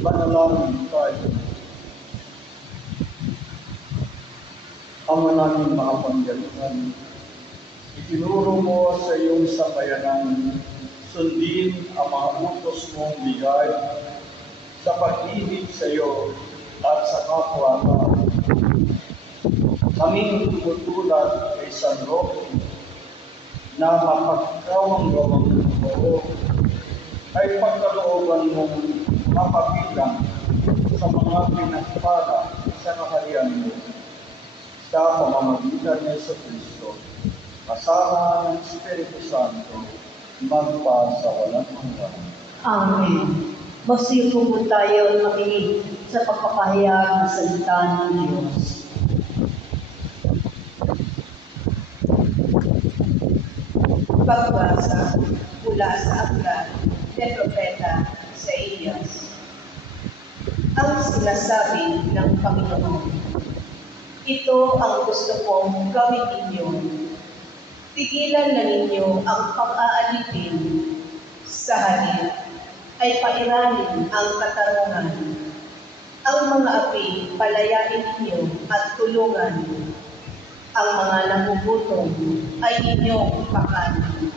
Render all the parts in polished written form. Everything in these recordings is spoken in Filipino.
Manalangin tayo. Ama namin makapangyarihan, itinuro mo sa iyong sambayanan, sundin ang mga utos mong bigay sa pag-ibig sa iyo at sa kapwa-tao. Kaming tumutulad kay San Roque na mapagkawang-gawang buo ay pagkalooban mong mapabilang sa mga pinagpala sa kaharian mo sa pamamagitan ni Jesucristo, kasama ng Espiritu Santo, magpa sa walang hanggan. Amen. Magsiko po tayo makinig sa pagpapahayag ng salita ng Diyos. Pagbasa mula sa aklat ni Propeta Isaías. Ang sinasabi ng Panginoon, ito ang gusto kong gawin ninyo. Tigilan na ninyo ang pang-aalipin. Sa halip ay pairanin ang katarungan. Ang mga api palayain ninyo at tulungan. Ang mga nagugutom ay inyong pakanin.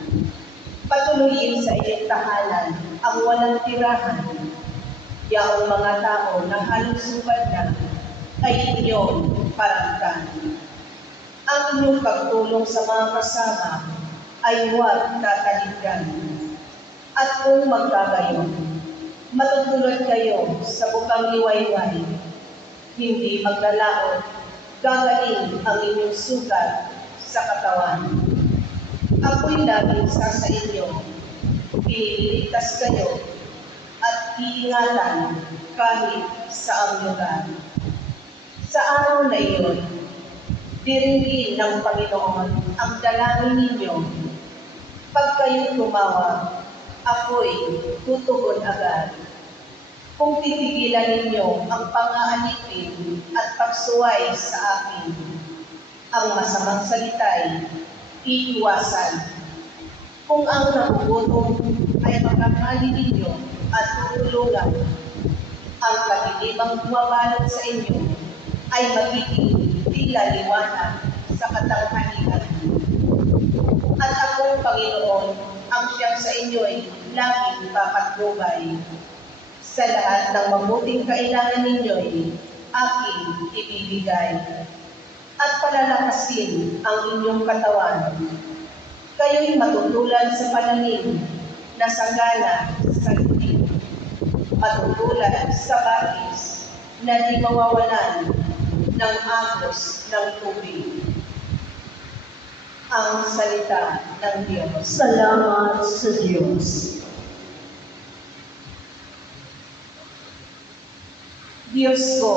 Patuloyin sa inyong tahanan ang walang tirahan. Yaong mga tao na halusukan na ay inyong parangkan. Ang inyong pagtulong sa mga kasama ay huwag tataligan. At kung magkagayon, matutulad kayo sa bukang liwayway, hindi maglalaot, gagaling ang inyong sugat sa katawan. Ako'y laging sa inyo, ililigtas kayo, at iingatan kahit saang lugar. Sa araw na iyon, diringgin ng Panginoon ang dalangin ninyo. Pag kayo tumawag, ako'y tutugon agad. Kung titigilan ninyo ang pang-aalipin at pagsuway sa akin, ang masamang salita'y iiwasan. Kung ang nagugutom ay makakali ninyo at tutulungan, ang kagilibang bumabalot sa inyo ay magiging tila liwanag sa katanghalian. At akong Panginoon, ang siyang sa inyo'y laging papatnubay. Sa lahat ng mabuting kailangan ninyo'y aking ibibigay. At palalakasin ang inyong katawan. Kayo'y matutulad sa pananim na sagana sa lupa. Matutulad sa batis na di mawawalan ng agos ng tubig. Ang salita ng Diyos. Salamat sa Diyos. Diyos ko,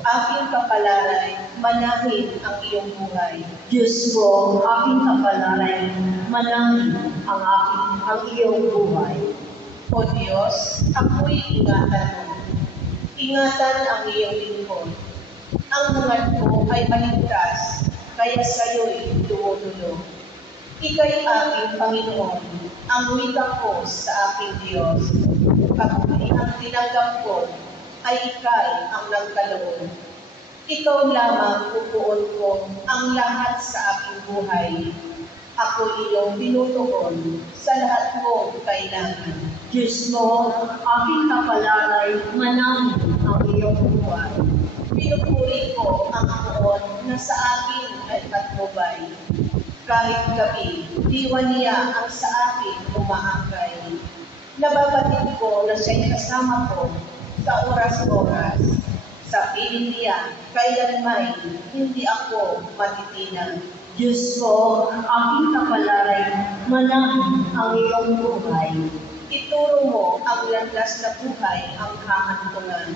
aking kapalaran, manahin ang iyong buhay. Diyos ko, aking kapalaran, manahin ang iyong buhay. O Diyos, ako'y ingatan mo. Ingatan ang iyong lingkod. Ang hangad ko ay maligtas, kaya sa'yo'y dumudulo. Ika'y aking Panginoon, ang wika ko sa aking Diyos. Kapalit ang tinanggap ko, ay ika'y ang nagkaloob. Ikaw lamang upuon ko ang lahat sa aking buhay. Ako iyong tinutugon sa lahat mong kailangan. Diyos mo, aking kapalaran, manahin ang iyong buhay. Pinupuri ko ang poon na sa akin ay patnubay. Kahit gabi, diwa niya ang sa akin umaangkay. Nababatid ko na siya'y kasama ko sa oras-oras. Sa piling niya, kailanmay hindi ako matitinan. Diyos ko, aking kapalaran, manahin ang iyong buhay. Ituro mo ang landas na buhay ang kahantungan.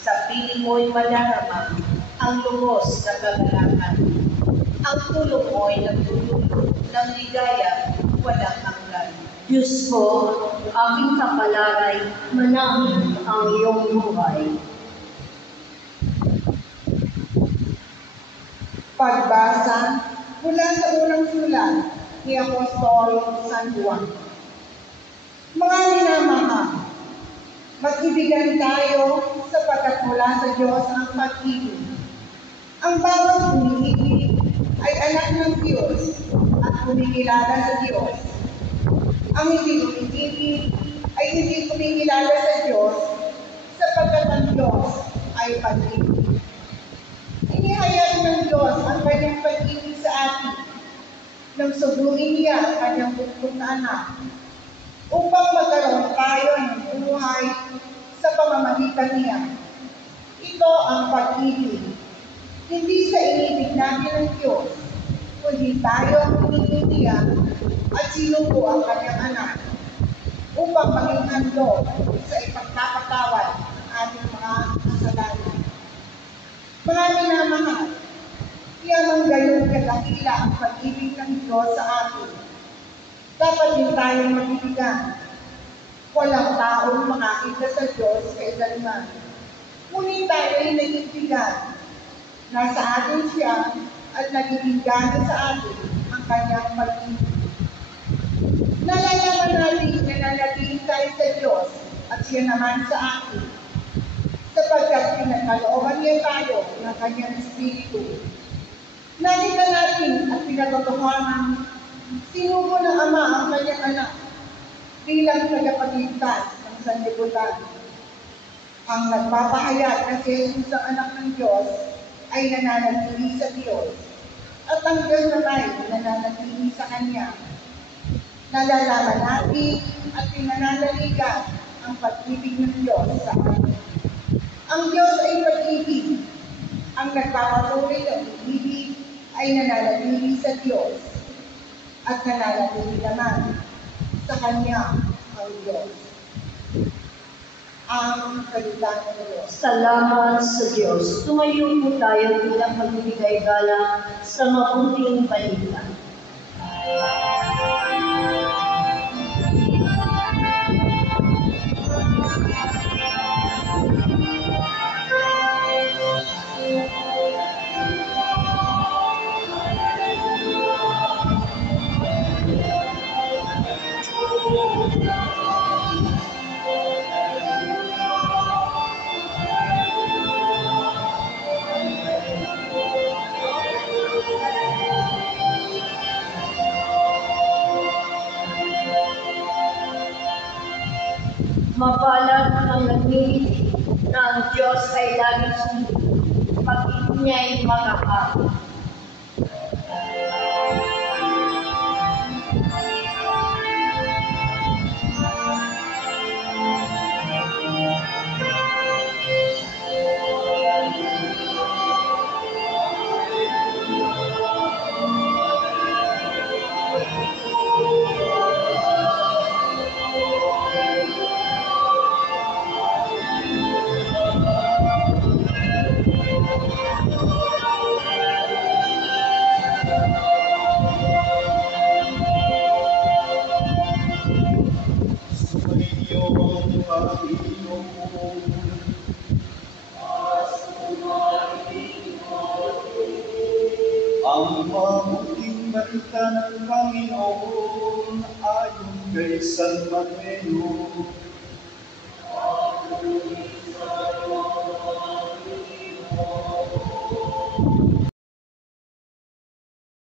Sa piling mo'y madarama ang lubos na kagalakan. Ang tulong mo'y nagdudulot ng ligaya walang hanggan. Diyos ko, aking kapalaran, manahin ang iyong buhay. Pagbasa mula sa unang sulat ni Apostol San Juan. Mga minamahal, Mag-ibigan tayo sapagkat mula sa Diyos ang pag-ibig. Ang bawat umiibig ay anak ng Diyos at kumikilala sa Diyos. Ang hindi umiibig ay hindi kumikilala sa Diyos sapagkat ang Diyos ay pag-ibig. Inihayag ng Diyos ang kanyang pag-ibig sa atin nang sugurin niya ang kanyang bugtong na anak upang magkaroon tayo ng buhay sa pamamagitan niya. Ito ang pag-ibig. Hindi sa inibig natin ng Diyos, kundi tayo ang inibig niya at sinuko ang kanyang anak upang maging handog sa ipagkakatawad ng ating mga kasalanan. Mga minamahal, iyamang gayon kadakila ang pag-ibig ng Diyos sa atin. Dapat din tayong mag-ibigan. Walang taong makakita sa Diyos kailanman. Ngunit tayo ay nag-ibigan. Nasa atin siya at nag-ibigay sa atin ang kanyang pag-ibig. Nalalaman natin na nanatili tayo sa Diyos at siya naman sa atin, sapagkat pinagkalooban niya tayo ng kanyang Espiritu. Nakita natin at pinatotohanan sinugo ng Ama ang kanyang anak bilang tagapagligtas ng sanlibutan. Ang nagpapahayag na si Jesus ang anak ng Diyos ay nananatili sa Diyos at ang Diyos naman ay nananatili sa Kanya. Nalalaman natin at pinananaligan ang pag-ibig ng Diyos sa atin. Ang Diyos ay pag-ibig. Ang nagpapatuloy ng pag-ibig ay nananatili sa Diyos at nananatili naman sa Kanya ang Diyos. Ang salita ng Diyos. Salamat sa Diyos. Tumayo po tayo bilang magbibigay galang sa mabuting balita. Mapalad ang nagmimiti na ang Diyos ay laging sumunod. Pag-ibig niya ay makakapit. Ang mabuting balita ng Panginoon ayon kay San Mateo.